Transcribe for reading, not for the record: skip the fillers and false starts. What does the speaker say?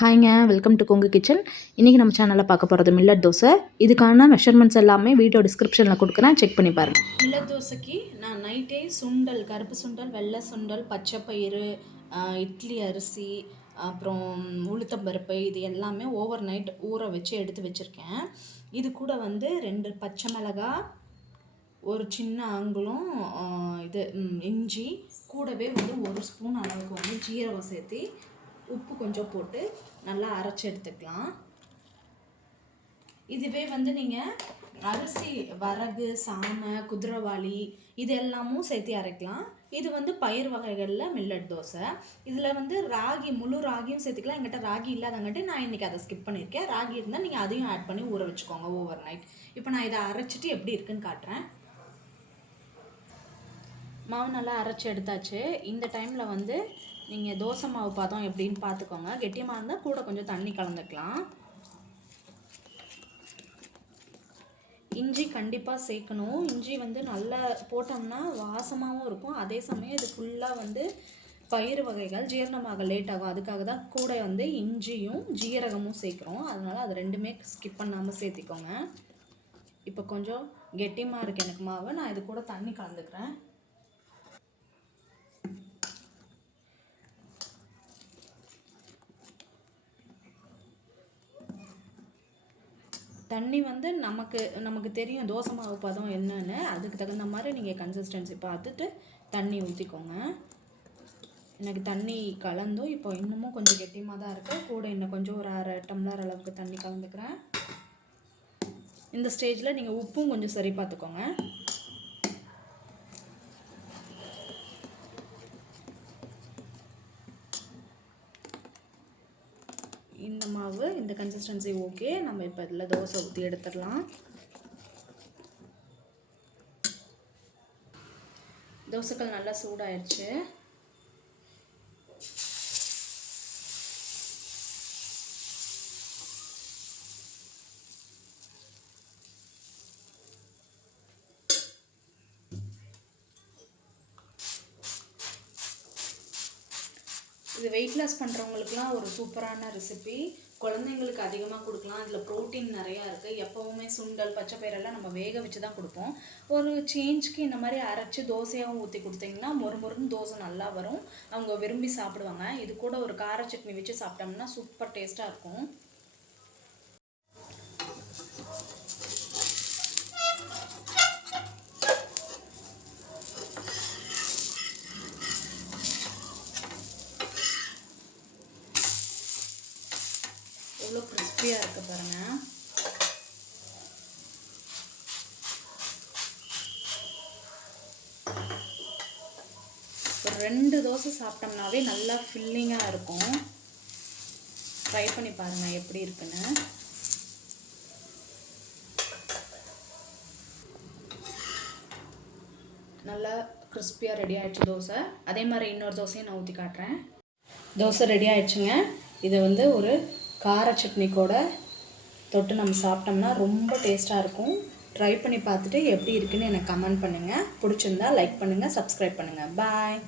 ஹாய்ங்க, welcome to Kongu kitchen. இன்றைக்கி நம்ம சேனலில் பார்க்க போகிறது மில்லட் தோசை. இதுக்கான மெஷர்மெண்ட்ஸ் எல்லாமே வீடியோ டிஸ்கிரிப்ஷனில் கொடுக்குறேன், செக் பண்ணி பாருங்கள். மில்லட் தோசைக்கு நான் நைட்டே சுண்டல், கருப்பு சுண்டல், வெள்ளை சுண்டல், பச்சைப்பயிறு, இட்லி அரிசி, அப்புறம் உளுத்தம்பருப்பு இது எல்லாமே ஓவர் நைட் ஊற வச்சு எடுத்து வச்சுருக்கேன். இது கூட வந்து 2 பச்சை மிளகாய், ஒரு சின்ன ஆங்குளம், இது இஞ்சி, கூடவே வந்து 1 ஸ்பூன் அளவுக்கு வந்து ஜீரகம் சேர்த்து உப்பு கொஞ்சம் போட்டு நல்லா அரைச்சி எடுத்துக்கலாம். இதுவே வந்து நீங்கள் அரிசி, வரகு, சாமை, குதிரைவாளி இது எல்லாமும் சேர்த்து அரைக்கலாம். இது வந்து பயிர் வகைகளில் மில்லட் தோசை. இதில் வந்து ராகி, முழு ராகியும் சேர்த்துக்கலாம். என்கிட்ட ராகி இல்லாதங்காட்டி நான் இன்றைக்கி அதை ஸ்கிப் பண்ணியிருக்கேன். ராகி இருந்தால் நீங்கள் அதையும் ஆட் பண்ணி ஊற வச்சுக்கோங்க ஓவர் நைட். இப்போ நான் இதை அரைச்சிட்டு எப்படி இருக்குன்னு காட்டுறேன். மாவு நல்லா அரைச்சி எடுத்தாச்சு. இந்த டைமில் வந்து நீங்கள் தோசை மாவு பதம் எப்படின்னு பார்த்துக்கோங்க. கெட்டியமாக இருந்தால் கூட கொஞ்சம் தண்ணி கலந்துக்கலாம். இஞ்சி கண்டிப்பாக சேர்க்கணும். இஞ்சி வந்து நல்லா போட்டோம்னா வாசமாகவும் இருக்கும். அதே சமயம் இது ஃபுல்லாக வந்து பயிறு வகைகள் ஜீரணமாக லேட் ஆகும். அதுக்காக தான் கூட வந்து இஞ்சியும் ஜீரகமும் சேர்க்குறோம். அதனால் அது ரெண்டுமே ஸ்கிப் பண்ணாமல் சேர்த்திக்கோங்க. இப்போ கொஞ்சம் கெட்டியமாக இருக்குது எனக்கு மாவு. நான் இது கூட தண்ணி கலந்துக்கிறேன். தண்ணி வந்து நமக்கு தெரியும் தோசை மாவு பதம் என்னன்னு. அதுக்கு தகுந்த மாதிரி நீங்கள் கன்சிஸ்டன்சி பார்த்துட்டு தண்ணி ஊற்றிக்கோங்க. எனக்கு தண்ணி கலந்தும் இப்போ இன்னமும் கொஞ்சம் கெட்டியமாக தான் இருக்குது. கூட இன்னும் கொஞ்சம் ஒரு 1/2 டம்ளர் அளவுக்கு தண்ணி கலந்துக்கிறேன். இந்த ஸ்டேஜில் நீங்கள் உப்பும் கொஞ்சம் சரி பார்த்துக்கோங்க. இந்த மாவு இந்த கன்சிஸ்டன்சி ஓகே. நம்ம இப்போ இதில் தோசை ஊற்றி எடுத்துடலாம். தோசைக்கல் நல்லா சூடாயிடுச்சு. இது வெயிட் லாஸ் பண்ணுறவங்களுக்குலாம் ஒரு சூப்பரான ரெசிபி. குழந்தைங்களுக்கு அதிகமாக கொடுக்கலாம். அதில் ப்ரோட்டீன் நிறையா இருக்குது. எப்போவுமே சுண்டல், பச்சைப்பயிரெல்லாம் நம்ம வேக வச்சு தான் கொடுப்போம். ஒரு சேஞ்சுக்கு இந்த மாதிரி அரைச்சி தோசையாகவும் ஊற்றி கொடுத்தீங்கன்னா மொறுமொறுன்னு தோசை நல்லா வரும். அவங்க விரும்பி சாப்பிடுவாங்க. இது கூட ஒரு கார சட்னி வச்சு சாப்பிட்டோம்னா சூப்பர் டேஸ்ட்டாக இருக்கும். எவ்வளோ கிறிஸ்பியாக இருக்குது பாருங்கள். ஒரு 2 தோசை சாப்பிட்டோம்னாவே நல்லா ஃபில்லிங்காக இருக்கும். ட்ரை பண்ணி பாருங்கள் எப்படி இருக்குன்னு. நல்லா கிறிஸ்பியாக ரெடி ஆகிடுச்சு தோசை. அதே மாதிரி இன்னொரு தோசையும் நான் ஊற்றி காட்டுறேன். தோசை ரெடி ஆகிடுச்சுங்க. இதை வந்து ஒரு கார சட்னி கூட தொட்டு நம்ம சாப்பிட்டோம்னா ரொம்ப டேஸ்ட்டாக இருக்கும். ட்ரை பண்ணி பார்த்துட்டு எப்படி இருக்குன்னு எனக்கு கமெண்ட் பண்ணுங்கள். பிடிச்சிருந்தா லைக் பண்ணுங்கள், சப்ஸ்கிரைப் பண்ணுங்கள். பாய்.